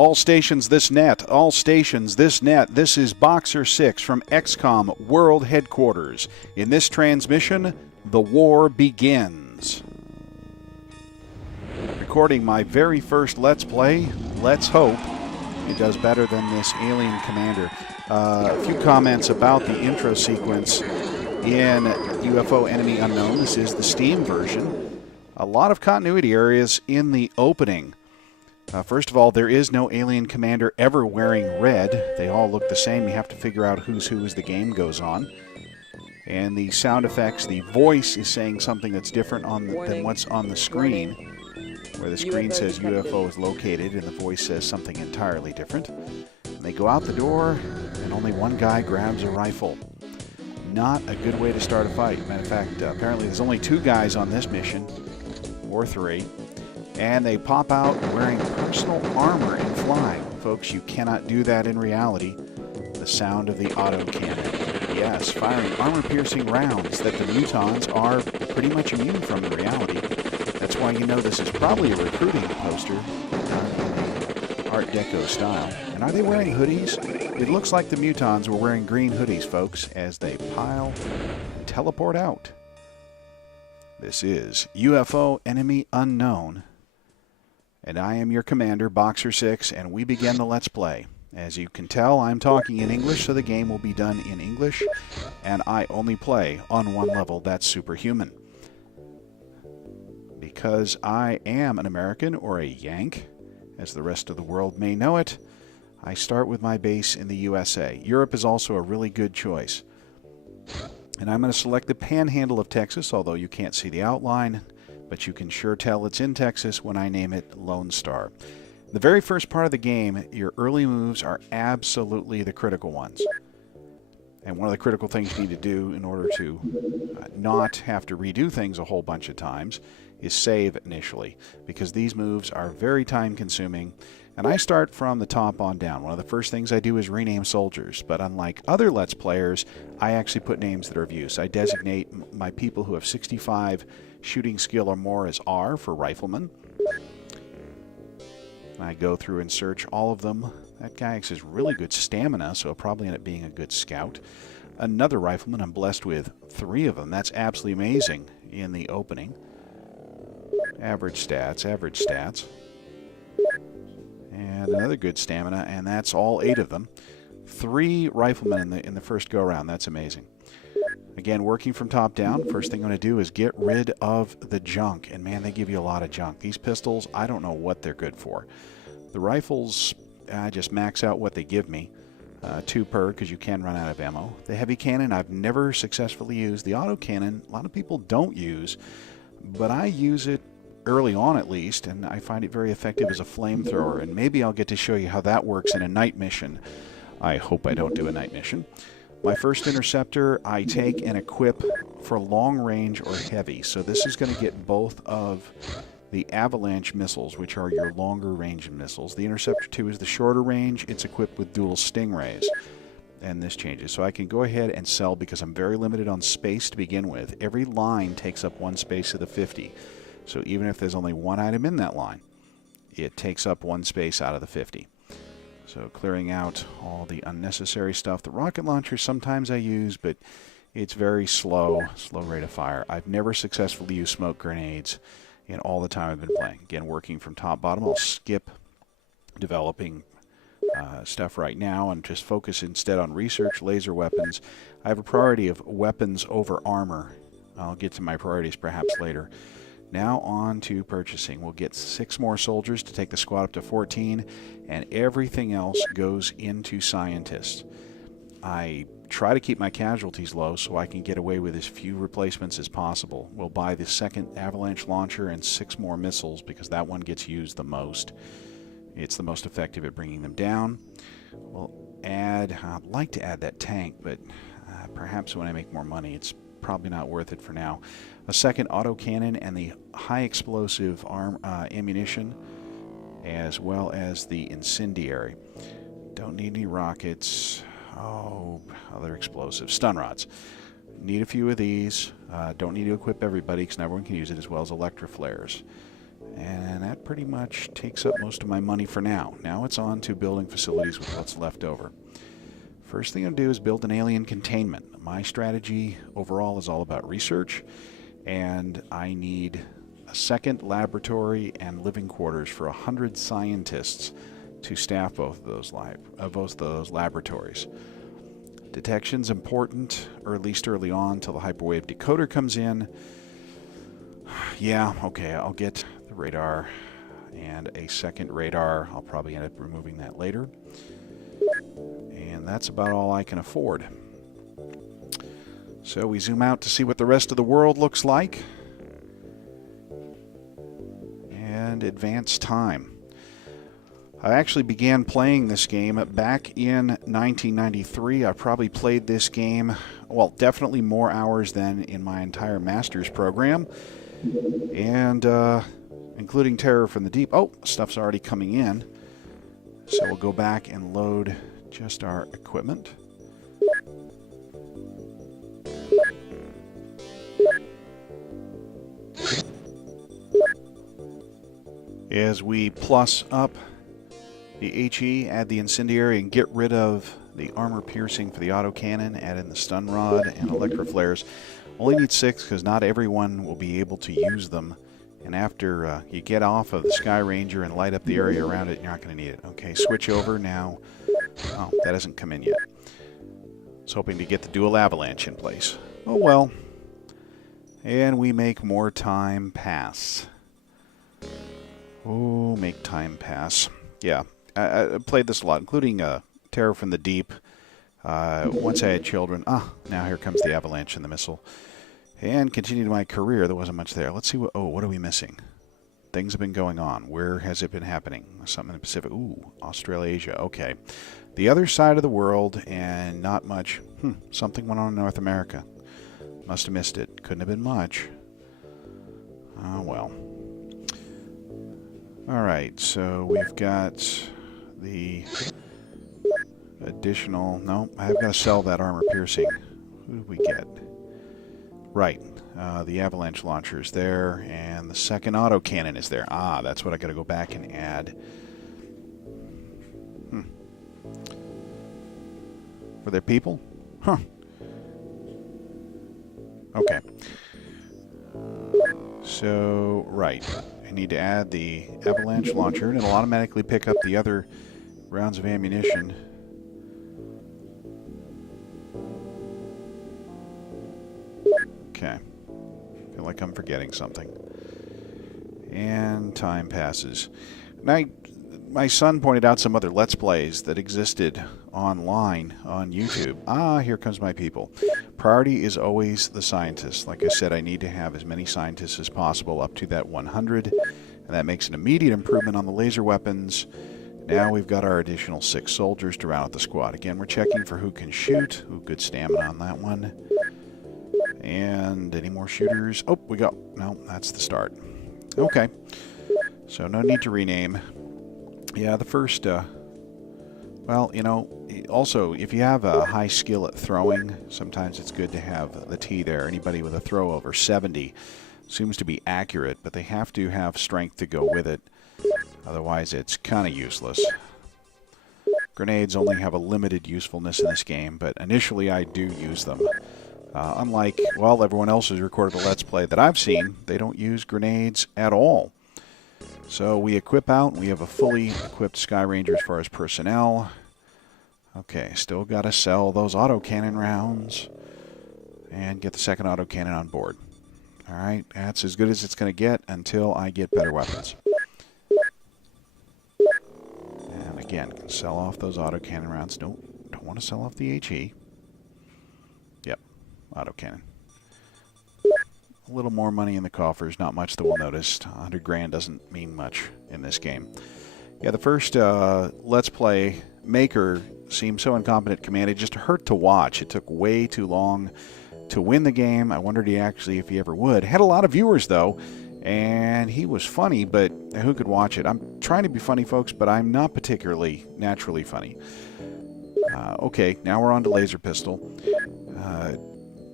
All stations this net, all stations this net. This is Boxer 6 from XCOM World Headquarters. In this transmission, the war begins. Recording my very first Let's Play. Let's hope it does better than this Alien Commander. A few comments about the intro sequence in UFO Enemy Unknown. This is the Steam version. A lot of continuity areas in the opening. First of all, there is no Alien Commander ever wearing red. They all look the same. You have to figure out who's who as the game goes on. And the sound effects, the voice is saying something that's different than what's on the screen, where the screen says UFO is located and the voice says something entirely different. And they go out the door, and only one guy grabs a rifle. Not a good way to start a fight. Matter of fact, apparently there's only 2 guys on this mission, or 3. And they pop out wearing personal armor and flying. Folks, you cannot do that in reality. The sound of the autocannon. Yes, firing armor-piercing rounds that the mutons are pretty much immune from in reality. That's why you know this is probably a recruiting poster in the Art Deco style. And are they wearing hoodies? It looks like the mutons were wearing green hoodies, folks, as they pile and teleport out. This is UFO Enemy Unknown. And I am your commander, Boxer 6, and we begin the Let's Play. As you can tell, I'm talking in English, so the game will be done in English, and I only play on one level, that's Superhuman. Because I am an American, or a Yank, as the rest of the world may know it, I start with my base in the USA. Europe is also a really good choice. And I'm going to select the panhandle of Texas, although you can't see the outline, but you can sure tell it's in Texas when I name it Lone Star. The very first part of the game, your early moves are absolutely the critical ones. And one of the critical things you need to do in order to not have to redo things a whole bunch of times is save initially, because these moves are very time-consuming. And I start from the top on down. One of the first things I do is rename soldiers, but unlike other Let's Players, I actually put names that are of use. I designate my people who have 65 shooting skill or more as R for riflemen. I go through and search all of them. That guy has really good stamina, so he'll probably end up being a good scout. Another rifleman, I'm blessed with 3 of them. That's absolutely amazing in the opening. Average stats, average stats. And another good stamina, and that's all 8 of them. 3 riflemen in the first go-around. That's amazing. Again, working from top down, first thing I'm going to do is get rid of the junk. And man, they give you a lot of junk. These pistols, I don't know what they're good for. The rifles, I just max out what they give me. 2 per, because you can run out of ammo. The heavy cannon, I've never successfully used. The autocannon, a lot of people don't use, but I use it early on at least, and I find it very effective as a flamethrower. And maybe I'll get to show you how that works in a night mission. I hope I don't do a night mission. My first interceptor I take and equip for long range or heavy. So this is going to get both of the avalanche missiles, which are your longer range missiles. The Interceptor 2 is the shorter range. It's equipped with dual stingrays. And this changes. So I can go ahead and sell because I'm very limited on space to begin with. Every line takes up 1 space of the 50. So even if there's only 1 item in that line, it takes up 1 space out of the 50. So clearing out all the unnecessary stuff. The rocket launcher sometimes I use, but it's very slow rate of fire. I've never successfully used smoke grenades in all the time I've been playing. Again, working from top bottom, I'll skip developing stuff right now and just focus instead on research, laser weapons. I have a priority of weapons over armor. I'll get to my priorities perhaps later. Now on to purchasing. We'll get 6 more soldiers to take the squad up to 14, and everything else goes into scientists. I try to keep my casualties low so I can get away with as few replacements as possible. We'll buy the second avalanche launcher and 6 more missiles because that one gets used the most. It's the most effective at bringing them down. We'll add, I'd like to add that tank, but perhaps when I make more money. It's probably not worth it for now. A second autocannon and the high explosive ammunition, as well as the incendiary. Don't need any rockets. Oh, other explosives. Stun rods. Need a few of these. Don't need to equip everybody because not everyone can use it, as well as electroflares. And that pretty much takes up most of my money for now. Now it's on to building facilities with what's left over. First thing I'm going to do is build an alien containment. My strategy overall is all about research, and I need a second laboratory and living quarters for 100 scientists to staff both of those laboratories. Detection's important, or at least early on, till the hyperwave decoder comes in. Yeah, okay, I'll get the radar and a second radar. I'll probably end up removing that later. And that's about all I can afford. So we zoom out to see what the rest of the world looks like. And advance time. I actually began playing this game back in 1993. I probably played this game, well, definitely more hours than in my entire master's program. And including Terror from the Deep. Oh, stuff's already coming in. So we'll go back and load just our equipment. As we plus up the HE, add the incendiary, and get rid of the armor piercing for the autocannon, add in the stun rod and electroflares. Only need 6 because not everyone will be able to use them. And after you get off of the Sky Ranger and light up the area around it, you're not going to need it. Okay, switch over now. Oh, that hasn't come in yet. I was hoping to get the dual avalanche in place. Oh well. And we make more time pass. Oh, make time pass. Yeah, I played this a lot, including Terror from the Deep. Once I had children. Now here comes the avalanche and the missile. And continued my career. There wasn't much there. Let's see what... Oh, what are we missing? Things have been going on. Where has it been happening? Something in the Pacific. Ooh, Australasia. Okay. The other side of the world, and not much. Something went on in North America. Must have missed it. Couldn't have been much. Oh, well. Alright, so we've got the additional... No, I've got to sell that armor piercing. Who did we get? Right, the avalanche launcher is there, and the second autocannon is there. That's what I got to go back and add. Were there people? Huh. Okay. So, right. I need to add the avalanche launcher, and it'll automatically pick up the other rounds of ammunition. Okay. Feel like I'm forgetting something. And time passes. My son pointed out some other Let's Plays that existed online on YouTube. Here comes my people. Priority is always the scientists. Like I said, I need to have as many scientists as possible up to that 100. And that makes an immediate improvement on the laser weapons. Now we've got our additional 6 soldiers to round out the squad. Again, we're checking for who can shoot. Ooh, good stamina on that one. And any more shooters? Oh, we got... No, that's the start. Okay. So no need to rename. Yeah, the first... well, you know, also, if you have a high skill at throwing, sometimes it's good to have the T there. Anybody with a throw over 70 seems to be accurate, but they have to have strength to go with it. Otherwise, it's kind of useless. Grenades only have a limited usefulness in this game, but initially I do use them. Unlike, well, everyone else who's recorded a Let's Play that I've seen, they don't use grenades at all. So we equip out. We have a fully equipped Sky Ranger as far as personnel. Okay, still got to sell those autocannon rounds and get the second autocannon on board. Alright, that's as good as it's going to get until I get better weapons. And again, can sell off those autocannon rounds. Nope, don't want to sell off the HE. Yep, autocannon. A little more money in the coffers, not much that we'll notice. 100 grand doesn't mean much in this game. Yeah, the first Let's Play maker seemed so incompetent at command, it just hurt to watch. It took way too long to win the game. I wondered if he ever would. Had a lot of viewers, though, and he was funny, but who could watch it? I'm trying to be funny, folks, but I'm not particularly naturally funny. Okay, now we're on to Laser Pistol.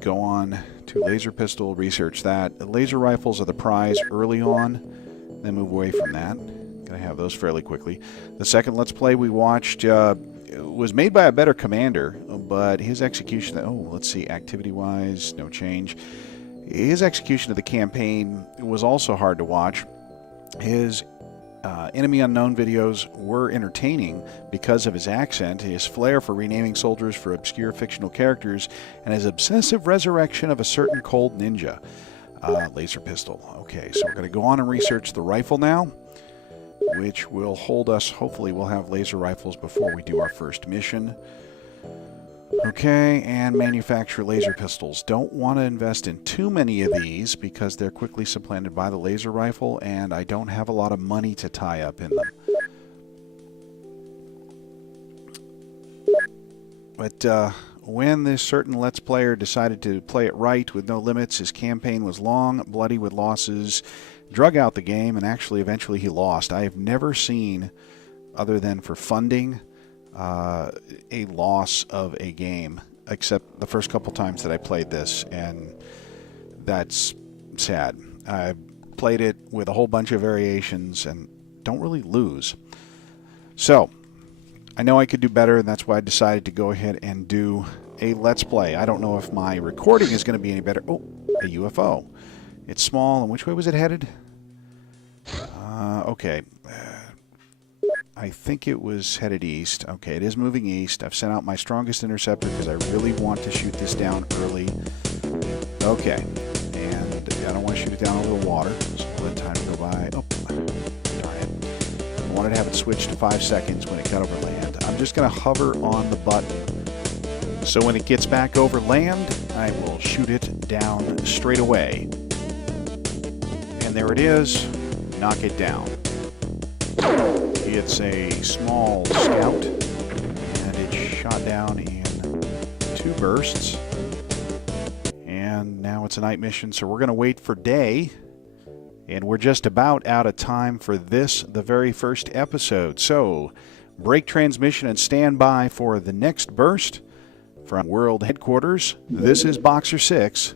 Go on to Laser Pistol, research that. The laser rifles are the prize early on. then move away from that. Gonna have those fairly quickly. The second Let's Play we watched was made by a better commander, but his execution, let's see, activity-wise, no change. His execution of the campaign was also hard to watch. His Enemy Unknown videos were entertaining because of his accent, his flair for renaming soldiers for obscure fictional characters, and his obsessive resurrection of a certain cold ninja. Laser pistol. Okay, so we're going to go on and research the rifle now, which will hold us. Hopefully we'll have laser rifles before we do our first mission. Okay, and manufacture laser pistols. Don't want to invest in too many of these because they're quickly supplanted by the laser rifle, and I don't have a lot of money to tie up in them. But when this certain Let's Player decided to play it right with no limits, his campaign was long, bloody with losses, drug out the game, and actually eventually he lost. I have never seen, other than for funding, a loss of a game, except the first couple times that I played this, and that's sad. I played it with a whole bunch of variations and don't really lose. So, I know I could do better, and that's why I decided to go ahead and do a Let's Play. I don't know if my recording is going to be any better. Oh, a UFO. It's small, and which way was it headed? Okay. I think it was headed east. Okay, it is moving east. I've sent out my strongest interceptor because I really want to shoot this down early. Okay, and I don't want to shoot it down over the water, so we'll let time go by. Oh, darn it. I wanted to have it switch to 5 seconds when it got over land. I'm just going to hover on the button. So when it gets back over land, I will shoot it down straight away. And there it is. Knock it down. It's a small scout, and it's shot down in 2 bursts. And now it's a night mission, so we're going to wait for day. And we're just about out of time for this, the very first episode. So, break transmission and stand by for the next burst from World Headquarters. This is Boxer 6.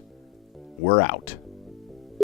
We're out.